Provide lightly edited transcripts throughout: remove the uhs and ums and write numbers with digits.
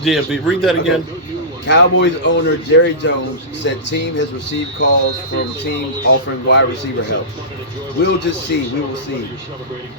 DMV, read that again. Cowboys owner Jerry Jones said team has received calls from teams offering wide receiver help. We'll just see. We will see.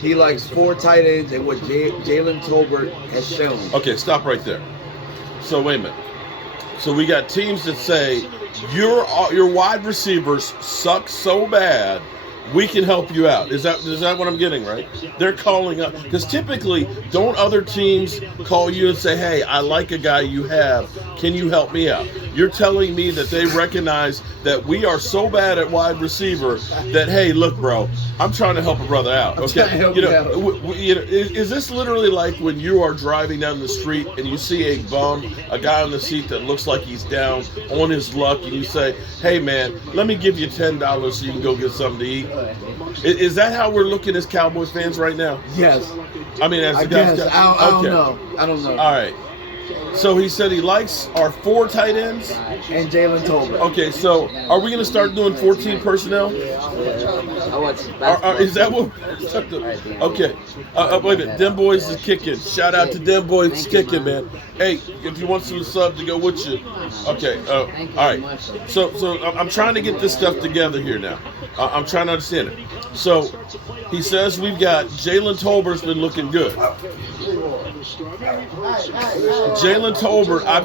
He likes 4 tight ends and what Jalen Tolbert has shown. Okay, stop right there. So wait a minute. So we got teams that say your wide receivers suck so bad, we can help you out. Is that what I'm getting, right? They're calling up because typically, don't other teams call you and say, "Hey, I like a guy you have. Can you help me out?" You're telling me that they recognize that we are so bad at wide receiver that, hey, look, bro, I'm trying to help a brother out. Okay, is this literally like when you are driving down the street and you see a bum, a guy on the seat that looks like he's down on his luck, and you say, "Hey, man, let me give you $10 so you can go get something to eat." Is that how we're looking as Cowboys fans right now? Yes. I mean, as I guess. I don't know. I don't know. All right. So he said he likes our 4 tight ends and Jalen Tolbert. Okay, so are we going to start doing 14 personnel? Is that what? Okay. Wait a minute. Dem Boys is kicking. Shout out to Dem Boys is kicking, man. Hey, if you want some sub to go with you. Okay. All right. So I'm trying to get this stuff together here now. I'm trying to understand it. So he says we've got Jalen Tolbert's been looking good. Jalen Tolbert, I've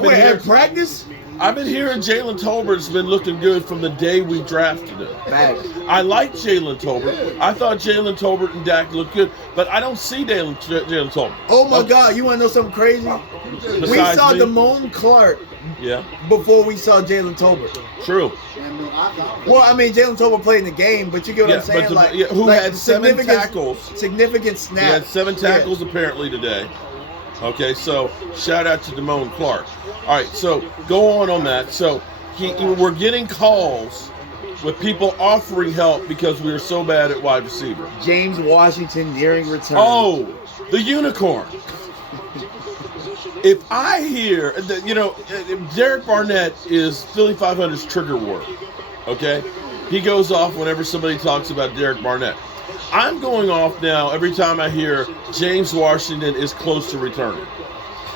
been hearing Jalen Tolbert's been looking good from the day we drafted him. I like Jalen Tolbert. I thought Jalen Tolbert and Dak looked good, but I don't see Jalen Tolbert. Oh my God! You want to know something crazy? We saw Damone Clark. Yeah. Before we saw Jalen Tolbert. True. Well, I mean, Jalen Tolbert played in the game, but you get what I'm saying? Who had 7 tackles? Significant snaps. He had 7 tackles apparently today. Okay, so shout out to Damone Clark. All right, so go on that. So we're getting calls with people offering help because we are so bad at wide receiver. James Washington nearing return. Oh, the unicorn. If I hear that, Derek Barnett is Philly 500's trigger word, okay? He goes off whenever somebody talks about Derek Barnett. I'm going off now every time I hear James Washington is close to returning.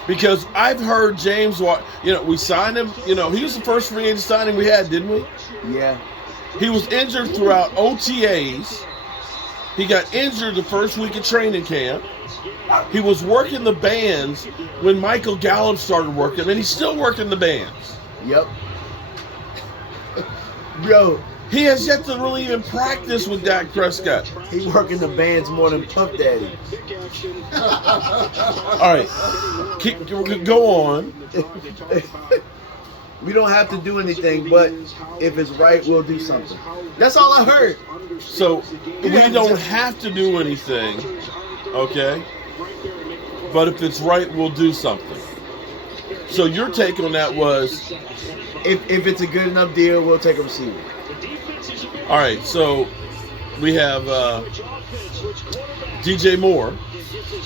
Because I've heard James, we signed him, he was the first free agent signing we had, didn't we? Yeah. He was injured throughout OTAs. He got injured the first week of training camp. He was working the bands when Michael Gallup started working, and he's still working the bands. Yep. Yo. He has yet to really even practice with Dak Prescott. He's working the bands more than Puff Daddy. All right. Go on. We don't have to do anything, but if it's right, we'll do something. That's all I heard. So we don't have to do anything, okay? But if it's right, we'll do something. So your take on that was? If it's a good enough deal, we'll take a receiver. All right, so we have DJ Moore,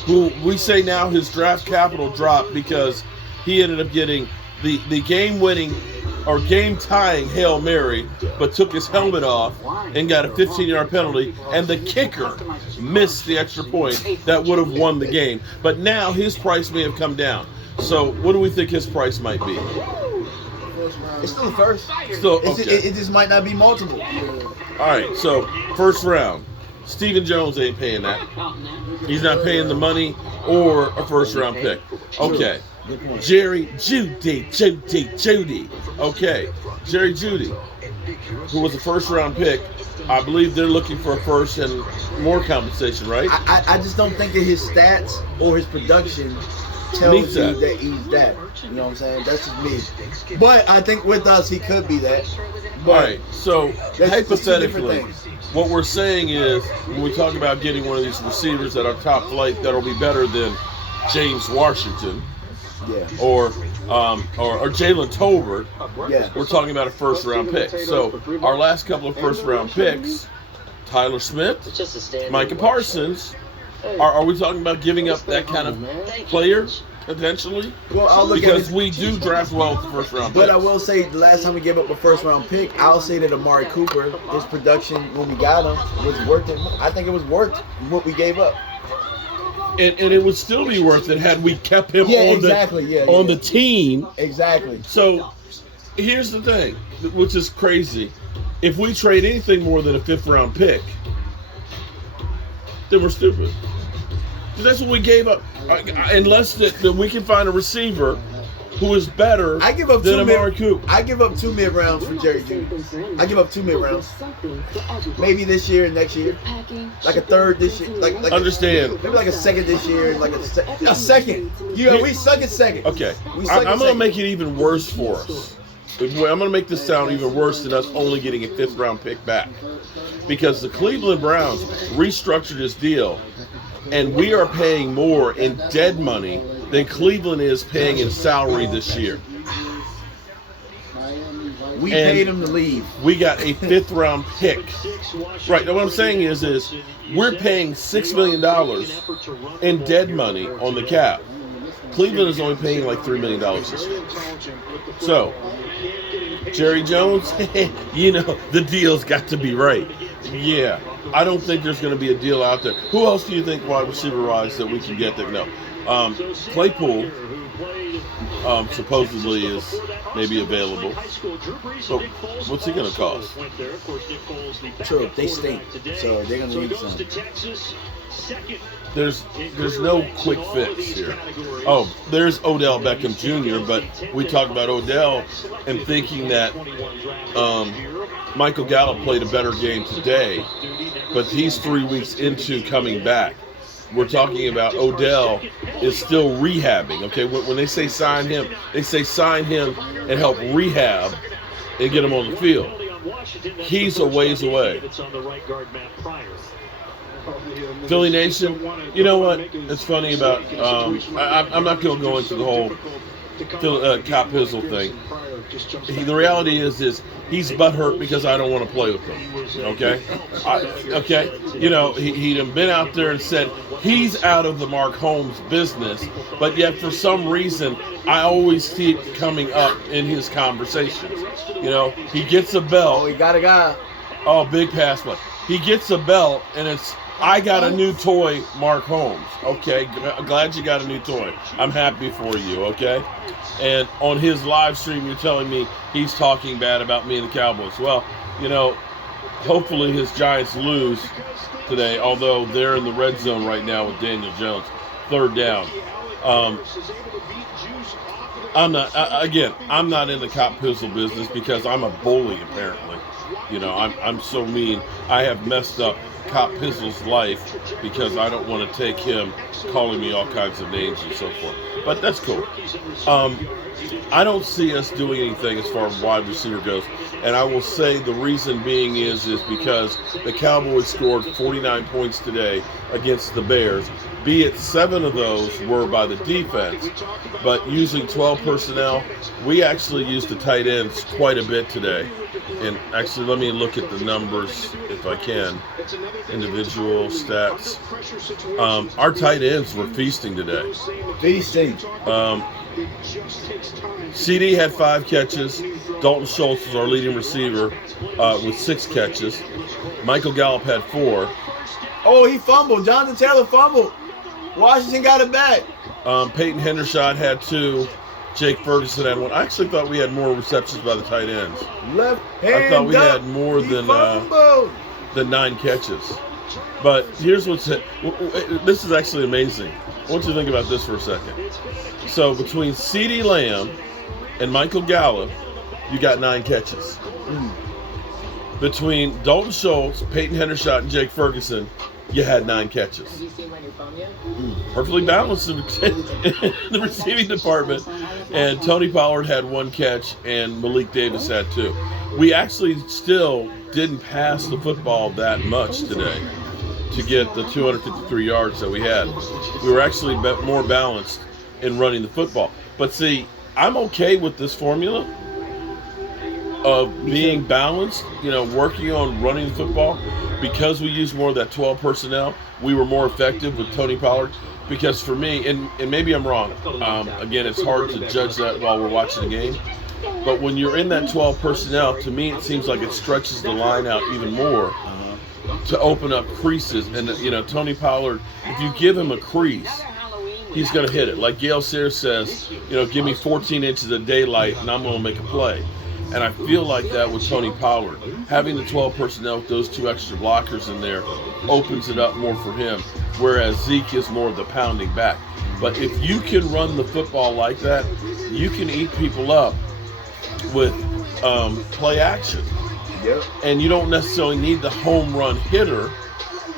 who we say now his draft capital dropped because he ended up getting the game-winning or game-tying Hail Mary, but took his helmet off and got a 15-yard penalty, and the kicker missed the extra point that would have won the game. But now his price may have come down. So what do we think his price might be? It's still the first. Okay. It just might not be multiple. All right, so first round. Stephen Jones ain't paying that. He's not paying the money or a first-round pick. Okay. Jerry Jeudy. Okay. Jerry Jeudy, who was a first-round pick. I believe they're looking for a first and more compensation, right? I just don't think that his stats or his production tells you that he's that. You know what I'm saying? That's just me. But I think with us, he could be that. All right. So hypothetically, what we're saying is when we talk about getting one of these receivers at our top flight that'll be better than James Washington, or Jalen Tolbert, we're talking about a first-round pick. So our last couple of first-round picks, Tyler Smith, Micah Parsons. Are we talking about giving up that kind of player potentially? Well, I'll look because at we do draft well with the first round. But I will say, the last time we gave up a first round pick, I'll say that Amari Cooper, his production when we got him was worth it. I think it was worth what we gave up. And it would still be worth it had we kept him on the team. Exactly. So here's the thing, which is crazy. If we trade anything more than a 5th round pick, then we're stupid. That's what we gave up. Unless that we can find a receiver who is better than Amari Cooper. I give up 2 mid-rounds for Jerry Jones. I give up 2 mid-rounds. Maybe this year and next year. Like a third this year. Like Understand. Maybe like a second this year. Like a second. We suck at second. Okay. I'm going to make it even worse for us. I'm going to make this sound even worse than us only getting a 5th round pick back. Because the Cleveland Browns restructured his deal, and we are paying more in dead money than Cleveland is paying in salary this year. We paid him to leave. We got a 5th round pick. Right. Now what I'm saying is we're paying $6 million in dead money on the cap. Cleveland is only paying like $3 million this year. So, Jerry Jones, the deal's got to be right. Yeah. I don't think there's going to be a deal out there. Who else do you think wide receiver-wise that we can get there? No. Claypool supposedly is maybe available. So what's he going to cost? True, they stink, so they're going to need some. There's no quick fix here. Oh, there's Odell Beckham Jr., but we talk about Odell and thinking that Michael Gallup played a better game today, but he's 3 weeks into coming back. We're talking about Odell is still rehabbing, okay? When they say sign him, they say sign him and help rehab and get him on the field. He's a ways away. Philly Nation, you know what? It's funny about, I'm not going to go into the whole Cop Pizzle thing. The reality is he's butthurt because I don't want to play with him. Okay? Okay? He'd been out there and said he's out of the Mark Holmes business, but yet for some reason, I always see it coming up in his conversations. He gets a belt. Oh, he got a guy. Oh, big pass play. He gets a belt, and it's, I got a new toy, Mark Holmes. Okay, glad you got a new toy. I'm happy for you, okay? And on his live stream, you're telling me he's talking bad about me and the Cowboys. Well, hopefully his Giants lose today, although they're in the red zone right now with Daniel Jones. 3rd down. I'm not in the Cop Pizzle business because I'm a bully, apparently. I'm so mean. I have messed up Cop Pizzle's life because I don't want to take him calling me all kinds of names and so forth. But that's cool. I don't see us doing anything as far as wide receiver goes. And I will say the reason being is because the Cowboys scored 49 points today against the Bears. Be it 7 of those were by the defense. But using 12 personnel, we actually used the tight ends quite a bit today. And actually, let me look at the numbers if I can. Individual stats. Our tight ends were feasting today. Feasting. CD had 5 catches. Dalton Schultz was our leading receiver with 6 catches. Michael Gallup had 4. Oh, he fumbled. Jonathan Taylor fumbled. Washington got it back. Peyton Hendershot had 2. Jake Ferguson had 1. I actually thought we had more receptions by the tight ends. Left hand I thought we up. had more than 9 catches. But here's what's it. This is actually amazing. I want you to think about this for a second. So between CeeDee Lamb and Michael Gallup, you got 9 catches. Between Dalton Schultz, Peyton Hendershot, and Jake Ferguson, you had 9 catches. Perfectly balanced in the receiving department. And Tony Pollard had 1 catch, and Malik Davis had 2. We actually still didn't pass the football that much today to get the 253 yards that we had. We were actually more balanced in running the football. But see, I'm okay with this formula of being balanced, working on running the football. Because we used more of that 12 personnel, we were more effective with Tony Pollard. Because for me, and maybe I'm wrong, again, it's hard to judge that while we're watching the game. But when you're in that 12 personnel, to me, it seems like it stretches the line out even more to open up creases. And, Tony Pollard, if you give him a crease, he's going to hit it. Like Gale Sayers says, give me 14 inches of daylight and I'm going to make a play. And I feel like that with Tony Pollard. Having the 12 personnel with those 2 extra blockers in there opens it up more for him, whereas Zeke is more of the pounding back. But if you can run the football like that, you can eat people up with play action. Yep. And you don't necessarily need the home run hitter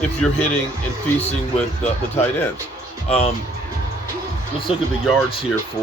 if you're hitting and feasting with the tight ends. Let's look at the yards here for